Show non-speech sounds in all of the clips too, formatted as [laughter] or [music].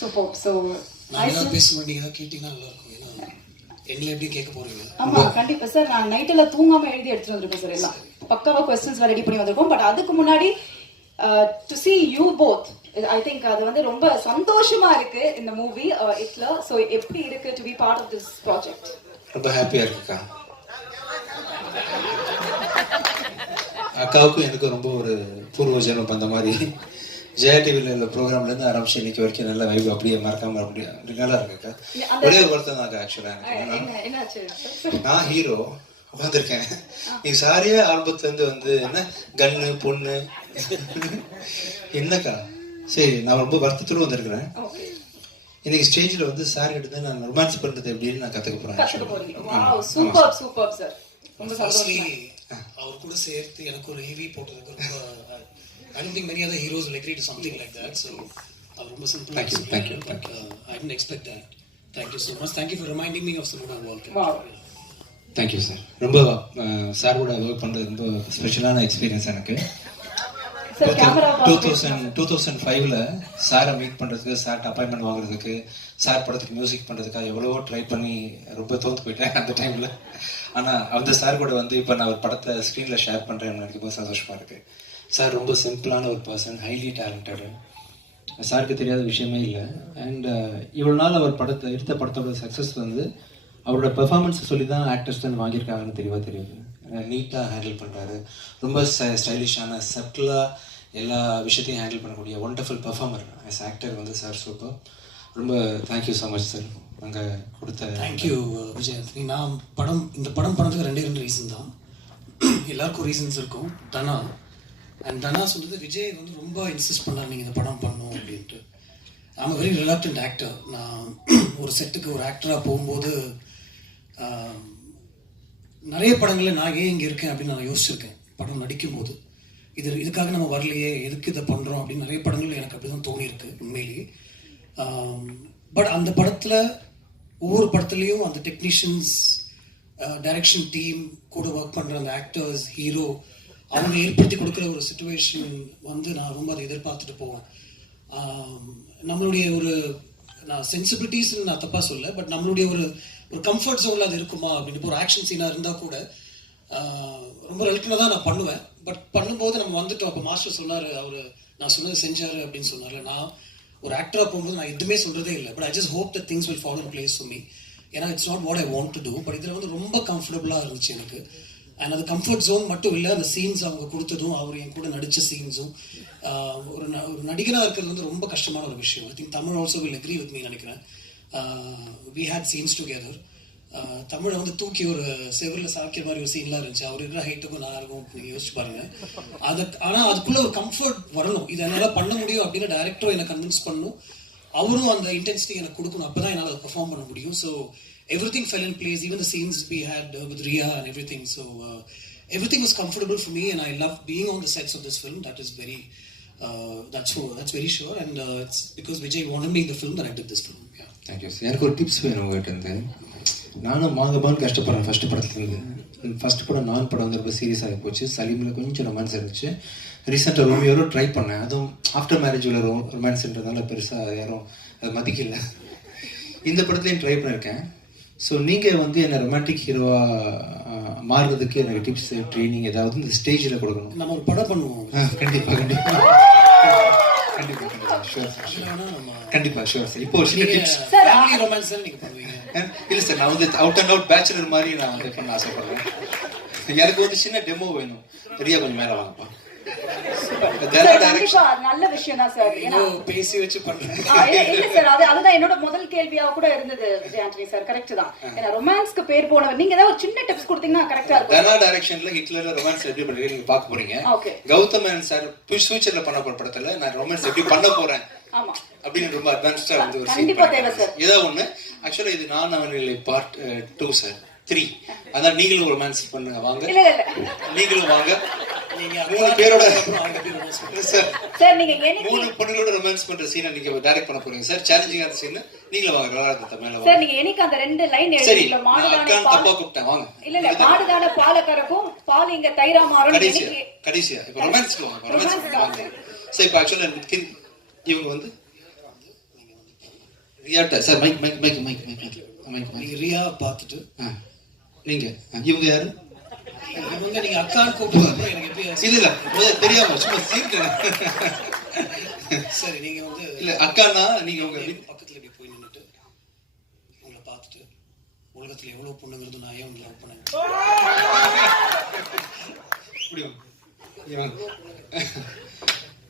Super so ஏதாவது பேசணும் நீங்க ஏதாவது கேட்டீங்கன்னா நல்லா இருக்கும் ஏன்னா எங்களை எப்படி கேட்க போறீங்க? ஆமா கண்டிப்பா. சார் நான் நைட்ல தூங்காம எழுதி எடுத்துட்டு வந்திருக்கேன் சார் எல்லாம். பக்காவா கொஸ்டின்ஸ் ரெடி பண்ணி வந்திருக்கோம். பட் அதுக்கு முன்னாடி to see you both I think அது வந்து ரொம்ப சந்தோஷமா இருக்கு இந்த மூவி இட்ல ஸோ எப்படி இருக்கு to be part of this project ரொம்ப ஹாப்பியா இருக்குக்கா. அக்காவுக்கும் எனக்கும் ரொம்ப ஒரு பூர்வ ஜென்மம் அந்த மாதிரி. ஜெயா டிவியில் உள்ள ப்ரோக்ராம்ல இருந்து ஆரம்பிச்சு இன்னைக்கு வரைக்கும் நல்ல வைப் அப்படியே மறக்காம அப்படியே அப்படி நல்லா இருக்குக்கா ஒரே ஒரு வருத்தம் தான் ஆக்சுவலா எனக்கு. என்ன என்னாச்சு sir? நான் ஹீரோ உட்காந்துருக்கேன் நீ சாரியே ஆல்பத்துல இருந்து வந்து என்ன கன்னு பொண்ணு? என்னக்கா? சரி நான் ரொம்ப வருத்தத்தோடு வந்திருக்கிறேன். இன்னைக்கு ஸ்டேஜ்ல வந்து சார் கிட்ட இருந்து நான் ரொமான்ஸ் பண்றது எப்படின்னு நான் கத்துக்க போறேன் கத்துக்க actually. போறீங்க வாவ் சூப்பர் சூப்பர் சார் ரொம்ப ஃபர்ஸ்ட்லி சந்தோஷம். அவர் கூட சேர்த்து எனக்கு ஒரு ஹெவி போட்டதுக்கு ரொம்ப I don't think many other heroes like read something like that so அவர் ரொம்ப சிம்பிளா Thank you, thank you, but I didn't expect that thank you so much thank you for reminding me of some work wow thank you sir ரொம்ப sir கூட work பண்ணுறது ரொம்ப ஸ்பெஷலான experience எனக்கு. Two thousand two thousand ஃபைவ்ல சாரை meet பண்ணுறதுக்கு சார்ட்ட அப்பாயின்மெண்ட் வாங்குறதுக்கு சார் படத்துக்கு மியூசிக் பண்ணுறதுக்காக எவ்வளவோ ட்ரை பண்ணி ரொம்ப தோத்து போயிட்டேன் அந்த டைமில் ஆனால் அந்த சார் கூட வந்து இப்போ நான் ஒரு படத்தை ஸ்க்ரீனில் ஷேர் பண்ணுறேன் எனக்கு ரொம்ப சந்தோஷமாக இருக்குது சார் ரொம்ப சிம்பிளான ஒரு பர்சன் ஹைலி டேலண்டடு சாருக்கு தெரியாத விஷயமே இல்லை. அண்ட் uh, இவ்வளோ நாள் அவர் படத்தை எடுத்த படத்தோட சக்ஸஸ் வந்து அவரோட பெர்ஃபார்மன்ஸை சொல்லி தான் ஆக்டர்ஸ் தான் வாங்கியிருக்காங்கன்னு தெளிவாக தெரியுது. நீட்டாக ஹேண்டில் பண்ணுறாரு ரொம்ப ஸ்டைலிஷான சட்டிலாக எல்லா விஷயத்தையும் ஹேண்டில் பண்ணக்கூடிய ஒண்டர்ஃபுல் பெர்ஃபார்மர் ஆஸ் ஆக்டர் வந்து சார் சூப்பர் ரொம்ப thank you so much sir அங்கே கொடுத்த தேங்க்யூ விஜய் நான் படம் இந்த படம் பண்ணதுக்கு ரெண்டே ரெண்டு ரீசன் தான். [clears throat] எல்லாருக்கும் ரீசன்ஸ் இருக்கும். தனா அண்ட் தனா சொன்னது விஜய் வந்து ரொம்ப இன்சிஸ்ட் பண்ணார் நீங்கள் இந்த படம் பண்ணும் அப்படின்ட்டு. ஐம் வெரி ரிலாக்டன்ட் ஆக்டர் நான் ஒரு செட்டுக்கு ஒரு ஆக்டராக போகும்போது நிறைய படங்களில் நான் ஏன் இங்கே இருக்கேன் அப்படின்னு நான் யோசிச்சிருக்கேன் படம் நடிக்கும்போது. இது இதுக்காக நம்ம வரலையே எதுக்கு இதை பண்ணுறோம் அப்படின்னு நிறைய படங்கள் எனக்கு அப்படி தான் தோணியிருக்கு உண்மையிலேயே. பட் அந்த படத்தில் ஒவ்வொரு படத்துலேயும் அந்த டெக்னீஷியன்ஸ் டைரக்ஷன் டீம் கூட ஒர்க் பண்ணுற அந்த ஆக்டர்ஸ் ஹீரோ அவங்க ஏற்படுத்தி கொடுக்குற ஒரு சுச்சுவேஷன் வந்து நான் ரொம்ப அதை எதிர்பார்த்துட்டு போவேன். நம்மளுடைய ஒரு நான் சென்சிபிலிட்டிஸ் நான் தப்பாக சொல்ல பட் நம்மளுடைய ஒரு ஒரு கம்ஃபர்ட் ஜோனில் அது இருக்குமா அப்படின்னு ஒரு ஆக்ஷன் சீனாக இருந்தால் கூட ரொம்ப ரெலக்டிவாக தான் நான் பண்ணுவேன். பட் பண்ணும்போது நம்ம வந்துட்டோம். அப்போ மாஸ்டர் சொன்னார் அவர் நான் சொன்னது செஞ்சார் அப்படின்னு சொன்னார் நான் ஒரு ஆக்டராக போகும்போது நான் எதுவுமே சொல்கிறதே இல்லை. But I just hope the things will follow place for me. ஏன்னா it's not what I want to do but இதில் வந்து ரொம்ப கம்ஃபர்டபுளாக இருந்துச்சு எனக்கு. அண்ட் அது கம்ஃபர்ட் ஜோன் மட்டும் இல்லை அந்த சீன்ஸ் அவங்க கொடுத்ததும் அவர் என் கூட நடித்த சீன்ஸும் ஒரு ந- ஒரு நடிகனாக இருக்கிறது வந்து ரொம்ப கஷ்டமான ஒரு விஷயம். I think Tamil also will agree with me நினைக்கிறேன். வி ஹேட் சீன்ஸ் டுகெதர் தமிழை வந்து தூக்கி ஒரு செவரில் சாக்கிற மாதிரி ஒரு சீன்லாம் இருந்துச்சு. அவர் இருக்கிற ஹைட்டுக்கும் நான் இருக்கும் நீங்கள் யோசிச்சு பாருங்க. அது ஆனால் அதுக்குள்ள ஒரு கம்ஃபர்ட் வரணும். இதை என்னால் பண்ண முடியும் அப்படின்னு டேரக்டரும் என்னை கன்வின்ஸ் பண்ணணும் அவரும் அந்த இன்டென்சிட்டி எனக்கு கொடுக்கணும். அப்போ தான் என்னால் அதை பெர்ஃபார்ம் பண்ண முடியும். So everything fell in place even with scenes and everything. With Riya uh, everything everything so me, and I comfortable being me the sets love this on That is of uh, that's that is very that's that's very it's and it's wanted Vijay in the film film I did this film. Yeah. Thank sir எனக்கு ஒரு tips வேணும் உங்ககிட்ட இருந்து நானும் மாங்கபான்னு கஷ்டப்படுறேன் first படத்துலேருந்து first படம் நான் படம் வந்து ரொம்ப சீரியஸ் ஆகி போச்சு. சலீமில் கொஞ்சம் ரொமான்ஸ் இருந்துச்சு. ரீசெண்டாக ரோமியோட ட்ரை பண்ணேன். அதுவும் ஆஃப்டர் மேரேஜ் உள்ள ரோ ரொமான்ஸ்ன்றதால பெருசாக யாரும் அதை மதிக்கல. இந்த படத்துலையும் ட்ரை பண்ணியிருக்கேன் ஸோ நீங்கள் வந்து என்னை ரொமான்டிக் ஹீரோவாக மாறுறதுக்கு எனக்கு டிப்ஸ் ட்ரைனிங் ஏதாவது இந்த ஸ்டேஜில் கொடுக்கணும். நம்ம ஒரு படம் பண்ணுவோம். ஆ, கண்டிப்பா கண்டிப்பா. கண்டிப்பா கண்டிப்பா. ஷூர் சார் அதுல வேணா நம்ம கண்டிப்பா ஷூர் சார் இப்போ ஒரு சில டிப்ஸ் ரொமான்ஸ் தான் நீங்க பண்ணுவீங்க. இல்ல சார் நான் வந்து அவுட் அண்ட் அவுட் பேச்சுலர் மாதிரி நான் வந்து பண்ண ஆசைப்படுறேன். எனக்கு வந்து சின்ன டெமோ வேணும். பெரிய கொஞ்சம் மேல வாங்கப்பா. நல்ல விஷயம் தான் சார். பேசி வச்சு பண்றேன். ஆ, இல்ல இல்ல சார் அது அதுதான் என்னோட முதல் கேள்வியா கூட இருந்தது விஜய் ஆண்டனி சார். கரெக்ட் தான். ஏன்னா ரொமான்ஸ்க்கு பேர் போனவர். நீங்க ஏதாவது ஒரு சின்ன டிப்ஸ் கொடுத்தீங்கன்னா கரெக்டா இருக்கும். தனா டைரக்ஷன்ல ஹிட்லர்ல ரொமான்ஸ் எப்படி பண்றீங்க நீங்க பார்க்க போறீங்க. கௌதம் மேனன் சார் ஃபியூச்சர்ல பண்ண போற படத்துல நான் ரொமான்ஸ் எப்படி பண்ண போறேன் அப்படின்னு ரொம்ப அட்வான்ஸ்டா வந்து ஒரு. ஏதோ ஒண்ணு. ஆக்சுவலா இது நான் அவனில் பார்ட் டூ சார் த்ரீ அதான் நீங்களும் ரொமான்ஸ் பண்ணுங்க வாங்க. நீங்களும் வாங்க. சார் நீங்க மூணு பொண்ணுகளோட ரொமான்ஸ் பண்ற சீனை நீங்க டைரக்ட் பண்ண போறீங்க. சார் சேலஞ்சிங்கா இருந்த சீன் வாங்க ராதாகாந்த சார் நீங்க எனக்கு அந்த ரெண்டு லைன் எழுதிங்களா மாடுதான கடைசியா கடைசியா சார் இப்ப ஆக்சுவலா நித்கின் இவங்க வந்து ரியாட்ட sir mike mike mike mike mike mike mike Riya பார்த்துட்டு நீங்க இவங்க யாரு? இவங்க நீங்க அக்கான்னு கூப்பிடுறது எனக்கு எப்படி இல்ல இல்ல. முதல்ல தெரியாம சும்மா சீர்க்கிறேன் சரி நீங்க வந்து இல்ல அக்கானா நீங்க உங்க பக்கத்துல இப்படி போய் நின்னுட்டு உங்களை பார்த்துட்டு உலகத்துல எவ்வளவு பொண்ணுங்கிறது நான் ஏன் உங்களை லவ் பண்ணேன்? இப்படி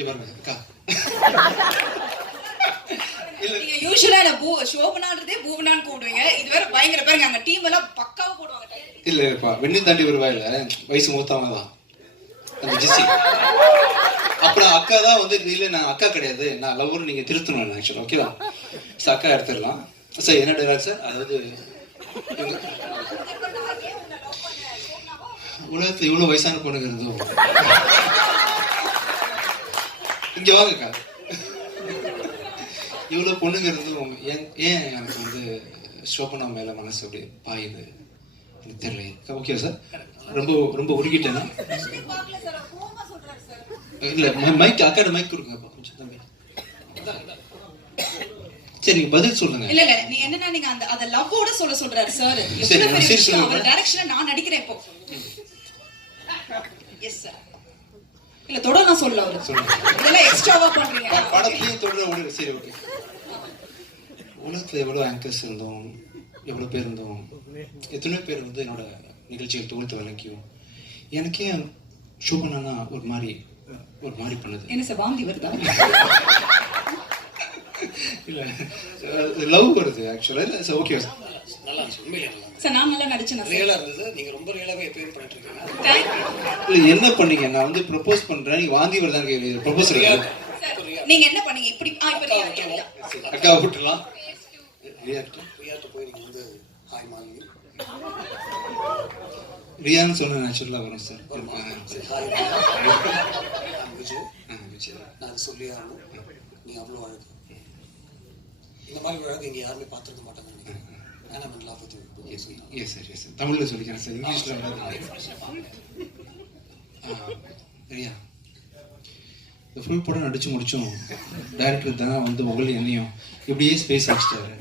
பாருங்க. அக்கா. இல்ல. நீங்க யூஸ்வலா என்ன பூ சோபனான்றதே பூவனான்னு கூப்பிடுவீங்க. இது வேற பயங்கர பாருங்க. அங்க டீம் எல்லாம் பக்காவா போடுவாங்க. இல்ல இல்லப்பா வெண்ணி தாண்டி வருவாயில வயசு மூத்தாம தான் அந்த ஜிசி அப்புறம் அக்கா தான் வந்து இல்ல நான் அக்கா கிடையாது. நான் லவ்வர் நீங்க திருத்தணும் ஆக்சுவலா ஓகேவா சார் அக்கா எடுத்துடலாம். சார் என்ன டைலாக் சார் அதாவது இவங்க- உலகத்துல இவ்வளவு வயசான பொண்ணுங்க இருந்தோம் இங்க வாங்கக்கா இவ்வளவு பொண்ணுங்க இருந்தும் ஏன் ஏன் எனக்கு வந்து சோபனா மேல மனசு அப்படி பாயுது? எனக்கு ஓகே சார்? ரொம்ப ரொம்ப உருகிட்டேன்னா இல்ல மைக் அக்காட மைக் கொடுங்க கொஞ்சம் தம்பி. சரி நீங்க பதில் சொல்லுங்க. இல்ல இல்ல நீ என்னன்னா நீங்க அந்த அத லவ்வோட சொல்ல சொல்றாரு சார். அவர் டைரக்ஷன்ல நான் நடிக்கிறேன் இப்போ. எஸ் சார் இல்ல தொடலாம் சொல்ல அவரு. இதெல்லாம் எக்ஸ்ட்ராவா பண்றீங்க. தொடர சரி ஓகே உலகத்துல எவ்வளவு ஆங்கர்ஸ் இருந்தோம்? எவ்வளவு பேர் இருந்தோம் எத்தனையோ பேர் வந்து என்னோட நிகழ்ச்சிகள் தொகுத்து வழங்கியும். எனக்கே ஷோபனா ஒரு மாதிரி ஒரு மாதிரி பண்ணுது. என்ன சார் வாந்தி வருதா? இல்ல லவ் வருது ஆக்சுவலா இல்ல சார் ஓகே உண்மையிலே நல்லா சார் நான் நல்லா நடிச்சேன் சார்? ரியலா இருந்தது நீங்க ரொம்ப ரியலாவே எப்பயும் பண்ணிட்டு இருக்கீங்க இல்ல என்ன பண்ணீங்க? நான் வந்து ப்ரப்போஸ் பண்றேன் நீங்க வாந்தி வருதான்னு கேக்குறீங்க ப்ரப்போஸ் நீங்க என்ன பண்ணீங்க? இப்படி. அக்கா விட்டுலாம் ரியாக்ட் ரியாட்ட போய் நீங்க வந்து ஹாய் மாலினி ரியான்னு சொன்ன நேச்சுரலா வரும் சார். நான் ஆகணும் நீ அவ்வளோ அழகு. இந்த மாதிரி அழகு இங்க யாருமே பார்த்துருக்க மாட்டாங்க எஸ் சார் எஸ் சார் தமிழ்ல சொல்லிக்கிறேன் சார். இங்கிலீஷ்ல ரியா இந்த ஃபுல் படம் நடிச்சு முடிச்சோம். டைரக்டர் தானே வந்து உங்களை என்னையும் இப்படியே ஸ்பேஸ் அடிச்சிட்டாரு.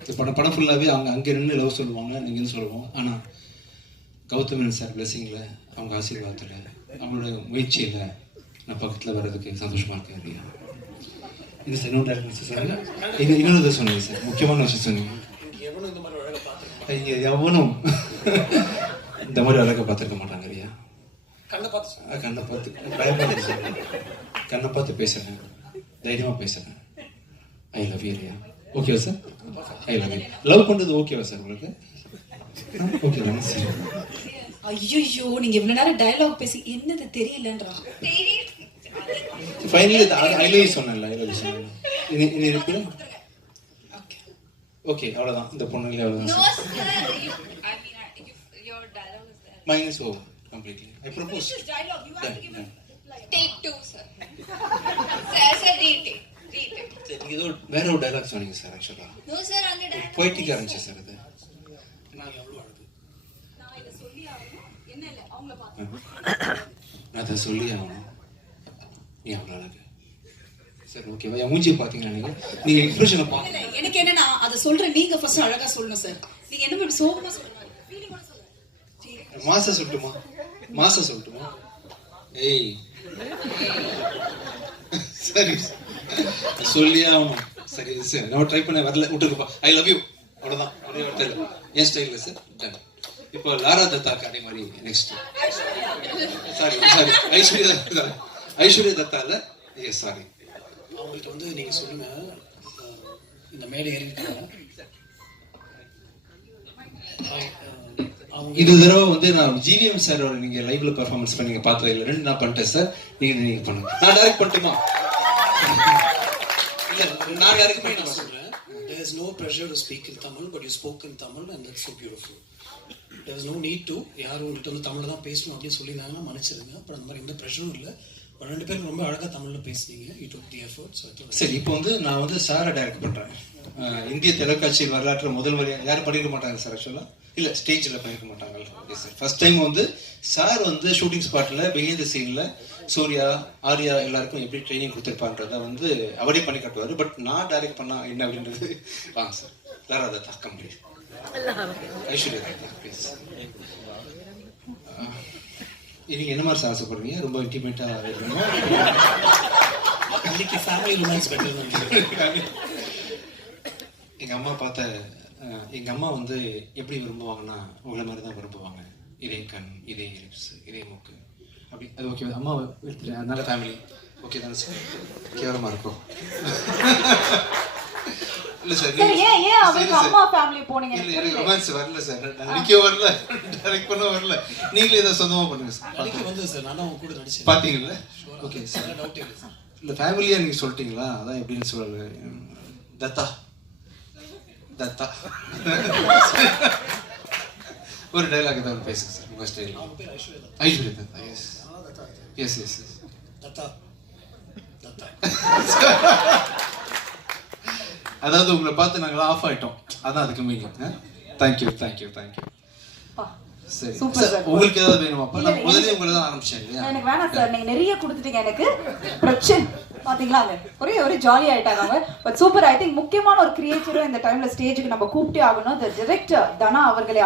இந்த படம் படம் ஃபுல்லாகவே அவங்க அங்கே நின்று லவ் சொல்லுவாங்க நீங்கன்னு சொல்லுவோம். ஆனால் கௌதமன் சார் பிளஸிங்கில் அவங்க ஆசீர்வாதத்தில் அவங்களோட முயற்சியில் நான் பக்கத்தில் வர்றதுக்கு சந்தோஷமா இருக்கேன் ரியா இது சார் இன்னொரு டேரக்டர் சார் இது இன்னொரு இதை சொன்னீங்க சார் முக்கியமான விஷயம் சொன்னீங்க. இங்க எவனும் இந்த மாதிரி அழகை ஐயா, பார்த்துருக்க மாட்டாங்க ரியா கண்ணை பார்த்து கண்ணை பார்த்து பயப்படாது சார். கண்ணை பார்த்து பேசுறேன் தைரியமா பேசுறேன் ஐ லவ் யூ ரியா. ஓகேவா sir? I love you love பண்றது ஓகேவா சார் உங்களுக்கு? ஐயோ நீங்க இவ்வளவு நேரம் டயலாக் பேசி என்னது தெரியலன்றா? ஓகே அவ்வளவுதான். இந்த பொண்ணுக்கு அவ்வளவுதான் மைன் வேற ஒரு டயலாக் சொன்னீங்க சார் ஆக்சுவலா நோ நான் எவ்வளோ அழகு. நான் நான் அதை சொல்லி ஆகணும். நீ அவ்வளோ அழகு. சார் ஓகேவா என் மூஞ்சியை பார்த்தீங்களா நீங்கள் நீங்கள் எக்ஸ்பிரஷனை பார்க்க இல்ல, எனக்கு என்னன்னா அதை சொல்ற நீங்க ஃபர்ஸ்ட் அழகா சொல்லணும் சார் நீங்க என்ன இப்படி சோகமா சொல்லுங்க? ஃபீலிங்கோட சொல்லுங்க. மாசா சொல்லட்டுமா? மாசா சொல்லட்டுமா? ஏய். சரி சொல்லியே ஆகணும். சரி சரி. நம்ம ட்ரை பண்ண வரல. விட்டுருப்பா ஐ லவ் யூ அவ்வளோதான் ஒரே வார்த்தையில். என் ஸ்டைலில் சார் டன் இப்போ லாரா தத்தாக்கு அதே மாதிரி next sorry sorry Aishwarya Datta. Aishwarya தத்தால yes sorry அவங்கள்ட்ட வந்து நீங்க சொல்லுங்க. அஹ், இந்த மேடை ஏறிருக்காங்க இது தடவை வந்து நான் ஜிவிஎம் சாரோட நீங்க லைவ்ல பெர்ஃபார்மன்ஸ் பண்ணி நீங்க பார்த்தது இல்லை. ரெண்டு நான் பண்ணிட்டேன் சார் நீங்க நீங்க பண்ணுங்க. நான் டைரக்ட் பண்ணட்டுமா? இல்ல நான் பண்ணி நான் சொல்றேன். Is no pressure to speak in Tamil but you spoke in Tamil and that's so beautiful. There was no need to. யாரும் உங்கள்கிட்ட வந்து தமிழ்ல தான் பேசணும் அப்படின்னு சொல்லியிருந்தாங்கன்னா மன்னிச்சிருங்க அப்புறம் அந்த மாதிரி எந்த ப்ரெஷரும் இல்லை. ரெண்டு பேரும் ரொம்ப அழகாக தமிழில் பேசுனீங்க. யூ took தி effort சரி இப்போ வந்து நான் வந்து சாரை டைரக்ட் பண்ணுறேன் இந்திய தொலைக்காட்சி வரலாற்று முதல் முறை யாரும் பண்ணிருக்க மாட்டாங்க சார் ஆக்சுவலாக இல்ல ஸ்டேஜ்ல பண்ணிருக்க மாட்டாங்க ஓகே சார் ஃபர்ஸ்ட் டைம் வந்து சார் வந்து ஷூட்டிங் ஸ்பாட்ல பிஹைண்ட் த சீன்ல சூர்யா ஆர்யா எல்லாருக்கும் எப்படி ட்ரைனிங் கொடுத்துருப்பான்றத வந்து அவரே பண்ணி காட்டுவார். பட் நான் டைரக்ட் பண்ணா என்ன அப்படின்றது வாங்க சார் எல்லாரும் அதை தாக்க முடியும் ஐஸ்வர்யா ப்ளீஸ் நீங்க என்ன மாதிரி சார் ஆசைப்படுறீங்க? ரொம்ப இன்டிமேட்டா இருக்கணும். இன்னைக்கு ஃபேமிலி ரொமான்ஸ் பெட்டர் எங்க அம்மா பார்த்த அஹ், எங்க அம்மா வந்து எப்படி விரும்புவாங்கன்னா உங்களை மாதிரி தான் விரும்புவாங்க. இதே கண் இதே லிப்ஸ் இதே மூக்கு. அப்படி அது ஓகே அம்மா எடுத்துட்டேன் அதனால ஃபேமிலி ஓகே தானே சார் கேவலமா இருக்கும் இல்ல சார் எனக்கு. ரொமான்ஸ் வரல சார் நடிக்க வரல. டைரக்ட் பண்ண வரல. நீங்களே ஏதாவது சொந்தமா பண்ணுங்க சார் நடிக்க வந்து சார் நான் உங்க கூட நடிச்சேன். ஓகே சார் டவுட் இல்லை சார் இல்ல ஃபேமிலியா நீங்க சொல்லிட்டீங்களா? அதான் எப்படின்னு சொல்லல. தத்தா. தத்தா ஒரு டைலாக் ஏதாவது பேசுங்க சார் உங்க style Aishwarya Datta. Yes yes yes yes Datta. Datta. அதாவது உங்களை பார்த்து நாங்கள் ஆஃப் ஆயிட்டோம். அதான் அதுக்கு மீனிங் தேங்க்யூ தேங்க்யூ தேங்க்யூ சரி. உங்களுக்கு ஏதாவது நான் முதல்ல உங்களை தான் ஆரம்பிச்சேன் எனக்கு வேணாம் சார் நீங்க நிறைய கொடுத்துட்டீங்க எனக்கு பிரச்சனை. பாத்தீங்களா? ஒரே ஒரு ஜாலி ஆயிட்டாங்க அவங்க. பட் சூப்பர் ஐ திங்க் முக்கியமான ஒரு கிரியேட்டரும் இந்த டைம்ல ஸ்டேஜுக்கு நம்ம கூப்பிட்டே ஆகணும். த டிரெக்டர் தனா அவர்களை